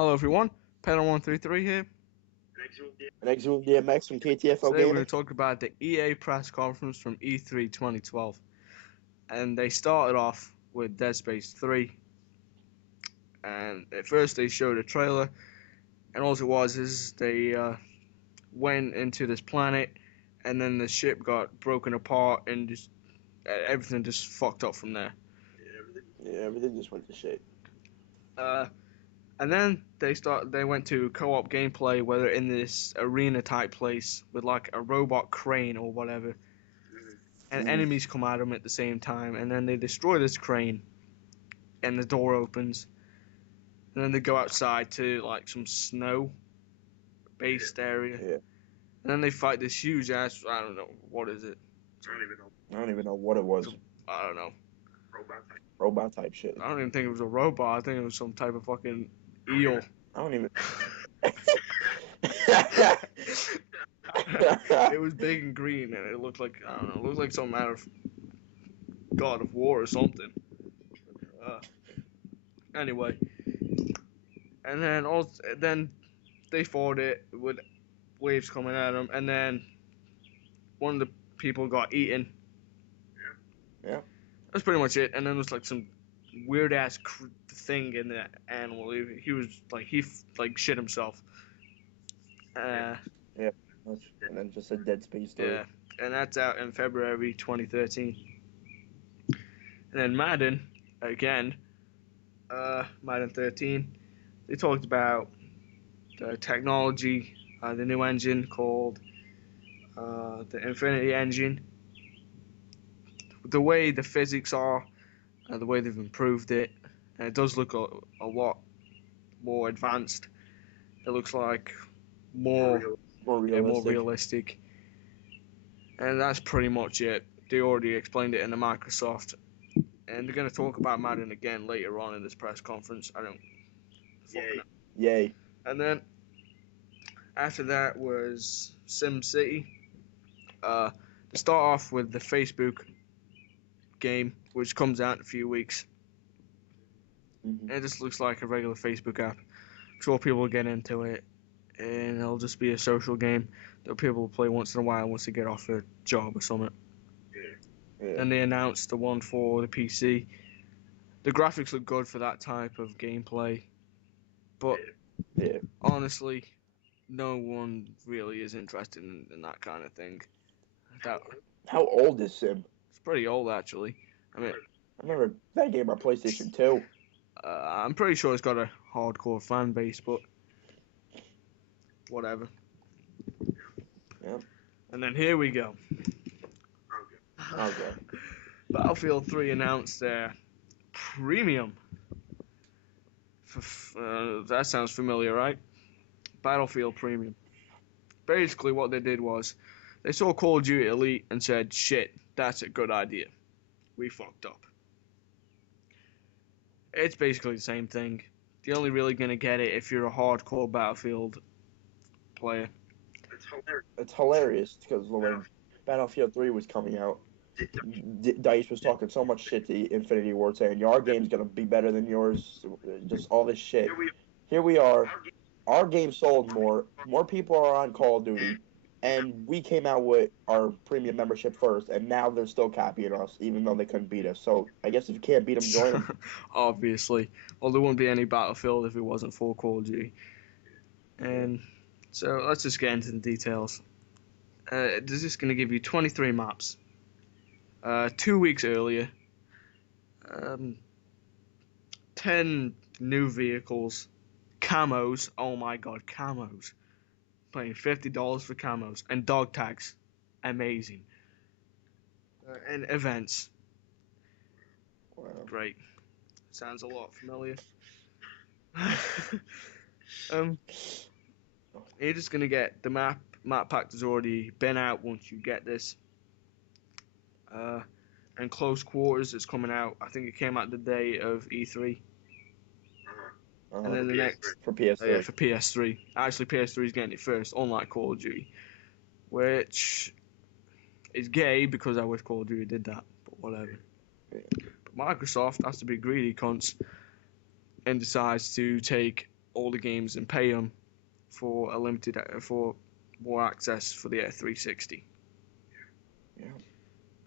Hello everyone, Pedal133 here. Next Zoom DMX from KTFO Today we're going Gaming. to talk about the EA press conference from E3 2012. And they started off with Dead Space 3. And at first they showed a trailer, and all it was is they went into this planet, and then the ship got broken apart, and just everything just fucked up from there. Yeah, everything just went to shit. And then they went to co-op gameplay where they're in this arena type place with like a robot crane or whatever, and enemies come at them at the same time, and then they destroy this crane, and the door opens, and then they go outside to like some snow based area, Yeah. and then they fight this huge ass, I don't know, what is it? I don't even know what it was. I don't know. Robot type shit. I don't even think it was a robot. I think it was some type of fucking eel. I don't even. It was big and green, and it looked like, I don't know, it looked like some out of God of War or something. Anyway, and then they fought it with waves coming at them, and then one of the people got eaten. Yeah. That's pretty much it. And then there was like some weird ass thing in the animal. He was like shit himself. Yeah. And then just a Dead Space 3. Yeah, and that's out in February 2013. And then Madden again. Madden 13. They talked about the technology, the new engine called the Infinity Engine. The way the physics are, the way they've improved it, and it does look a lot more advanced. It looks like more realistic. And that's pretty much it. They already explained it in the Microsoft, and they're going to talk about Madden again later on in this press conference. I don't. Yay. And then after that was SimCity. To start off with the Facebook game, which comes out in a few weeks. Mm-hmm. It just looks like a regular Facebook app. I'm sure people will get into it, and it'll just be a social game that people will play once in a while once they get off a job or something. Yeah. Then they announced the one for the PC. The graphics look good for that type of gameplay, but honestly, no one really is interested in that kind of thing. How old is Sim? It's pretty old, actually. I mean, I remember that game on PlayStation 2. I'm pretty sure it's got a hardcore fan base, but whatever. Yeah. And then here we go. Okay. Battlefield 3 announced their premium. That sounds familiar, right? Battlefield Premium. Basically, what they did was they saw Call of Duty Elite and said, shit, that's a good idea. We fucked up. It's basically the same thing. You're only really going to get it if you're a hardcore Battlefield player. It's hilarious because when Battlefield 3 was coming out, DICE was talking so much shit to Infinity Ward saying, your game's going to be better than yours, just all this shit. Here we are. Our game sold more. More people are on Call of Duty. And we came out with our premium membership first, and now they're still copying us, even though they couldn't beat us. So I guess if you can't beat them, join them. Obviously. Well, there wouldn't be any Battlefield if it wasn't for Call of Duty. And so let's just get into the details. This is going to give you 23 maps. 2 weeks earlier. 10 new vehicles. Camos. Oh my god, camos. Paying $50 for camos. And dog tags. Amazing. And events. Wow. Great. Sounds a lot familiar. You're just gonna get the map pack has already been out once you get this. And Close Quarters is coming out. I think it came out the day of E3. And then the next for PS3. For PS3. Actually, PS3 is getting it first, unlike Call of Duty, which is gay because I wish Call of Duty did that, but whatever. Yeah. But Microsoft has to be greedy cunts and decides to take all the games and pay them for for more access for the 360. Yeah.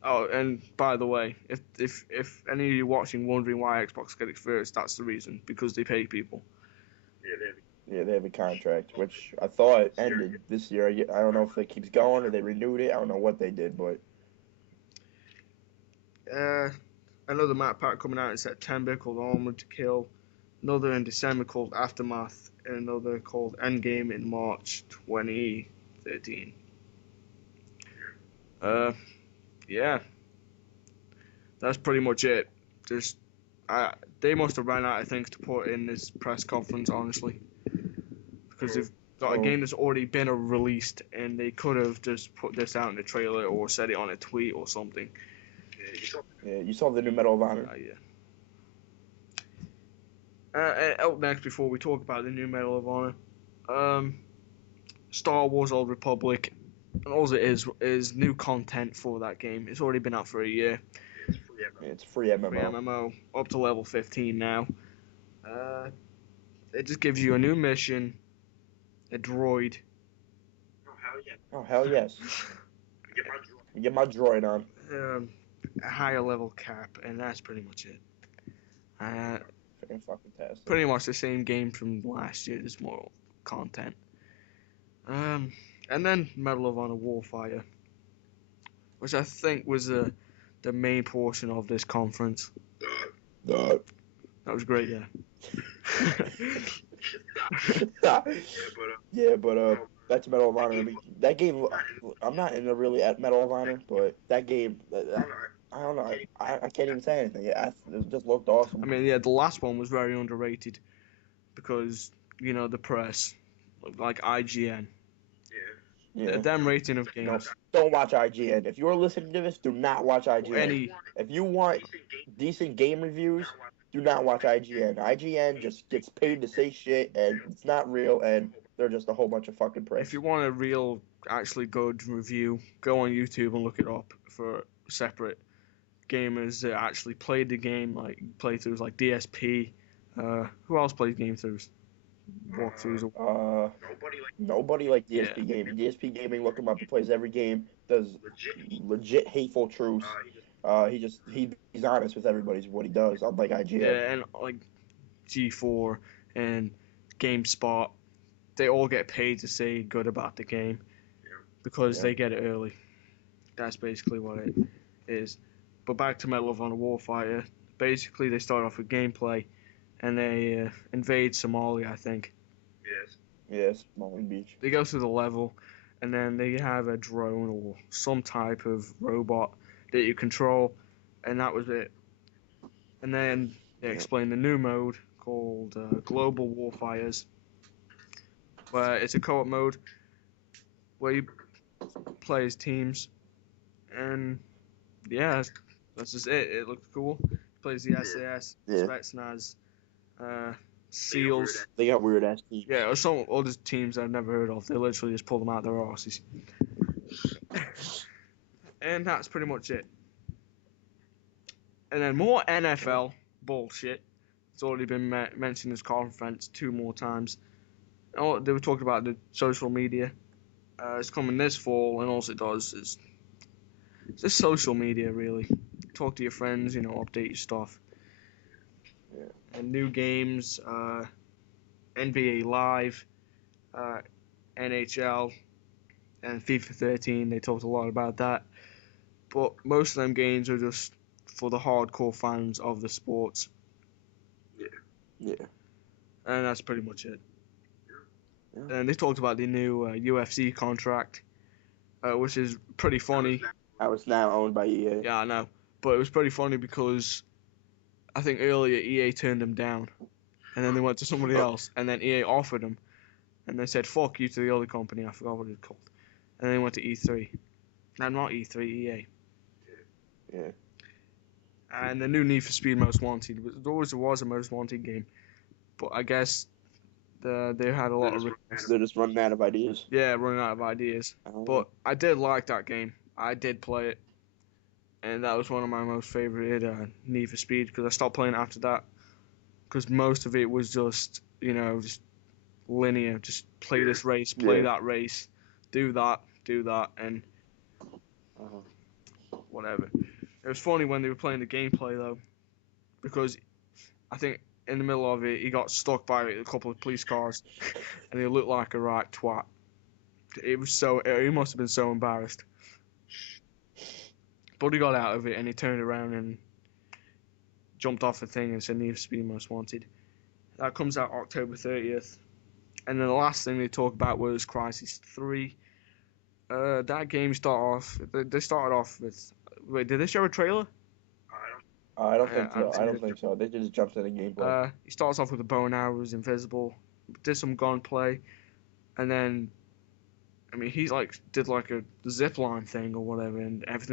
Oh, and by the way, if any of you watching wondering why Xbox get it first, that's the reason, because they pay people. Yeah, they have a contract, which I thought ended this year. I don't know if it keeps going or they renewed it. I don't know what they did, but Another map pack coming out in September called Armored to Kill, another in December called Aftermath, and another called Endgame in March 2013. Yeah, that's pretty much it. Just, they must have ran out of things to put in this press conference, honestly, because they've got a game that's already been released, and they could have just put this out in the trailer or said it on a tweet or something. yeah, you saw the new Medal of Honor. Yeah. Up next, before we talk about the new Medal of Honor, Star Wars Old Republic, and all it is new content for that game. It's already been out for a year. Yeah, it's free MMO. Free MMO, up to level 15 now. It just gives you a new mission, a droid. Oh hell yes! Get my droid on. A higher level cap, and that's pretty much it. Fucking pretty much the same game from last year. There's more content. And then Medal of Honor Warfire, which I think was the main portion of this conference. That was great, yeah. Yeah, but that's Medal of Honor. I mean, that game. I'm not in the really at Medal of Honor, but that game. I don't know. I can't even say anything. It just looked awesome. I mean, yeah, the last one was very underrated because the press, like IGN. Yeah. Them rating of games. No, don't watch IGN. If you're listening to this, do not watch IGN. If you want decent game reviews, do not watch IGN. IGN just gets paid to say shit, and it's not real, and they're just a whole bunch of fucking press. If you want a real, actually good review, go on YouTube and look it up for separate gamers that actually played the game, like playthroughs like DSP. Who else plays game throughs? Walkthroughs? Nobody like DSP Gaming. DSP Gaming, look him up. He plays every game. Does legit hateful truths. He's honest with everybody's what he does. Unlike IGN. Yeah, and like G4 and GameSpot, they all get paid to say good about the game because they get it early. That's basically what it is. But back to Medal of Honor Warfighter. Basically, they start off with gameplay, and they invade Somalia, I think. Yes, Somali Beach. They go through the level, and then they have a drone or some type of robot that you control, and that was it. And then they explain the new mode called Global Warfighters, where it's a co-op mode where you play as teams, and yeah, that's just it. It looks cool. Plays the SAS, Spetsnaz, SEALs. They got weird ass teams. Yeah, or some other teams I've never heard of. They literally just pull them out their arses. And that's pretty much it. And then more NFL bullshit. It's already been mentioned in this conference 2 more times. Oh, they were talking about the social media. It's coming this fall, and all it does is it's just social media, really. Talk to your friends, update your stuff. Yeah. And new games, NBA Live, NHL, and FIFA 13. They talked a lot about that. But most of them games are just for the hardcore fans of the sports. Yeah. And that's pretty much it. Yeah. And they talked about the new UFC contract, which is pretty funny. I was now owned by EA. Yeah, I know. But it was pretty funny because I think earlier EA turned them down. And then they went to somebody else. And then EA offered them. And they said, fuck you to the other company. I forgot what it was called. And then they went to E3. No, not E3, EA. Yeah. And the new Need for Speed Most Wanted. There always was a Most Wanted game. But I guess they had a lot of requests. They're just running out of ideas. Yeah, running out of ideas. But I did like that game. I did play it. And that was one of my most favorite Need for Speed because I stopped playing after that. Because most of it was just, just linear. Just play this race, play that race, do that, and whatever. It was funny when they were playing the gameplay though, because I think in the middle of it he got stuck by a couple of police cars, and he looked like a right twat. He must have been so embarrassed. But he got out of it and he turned around and jumped off the thing and said Need for Speed Most Wanted. That comes out October 30th. And then the last thing they talked about was Crysis 3. That game they started off with... Wait, did they show a trailer? I don't think so. I don't think so. They just jumped into gameplay. He starts off with a bow and arrow, was invisible, did some gunplay, and then, I mean, he's like did like a zip line thing or whatever, and everything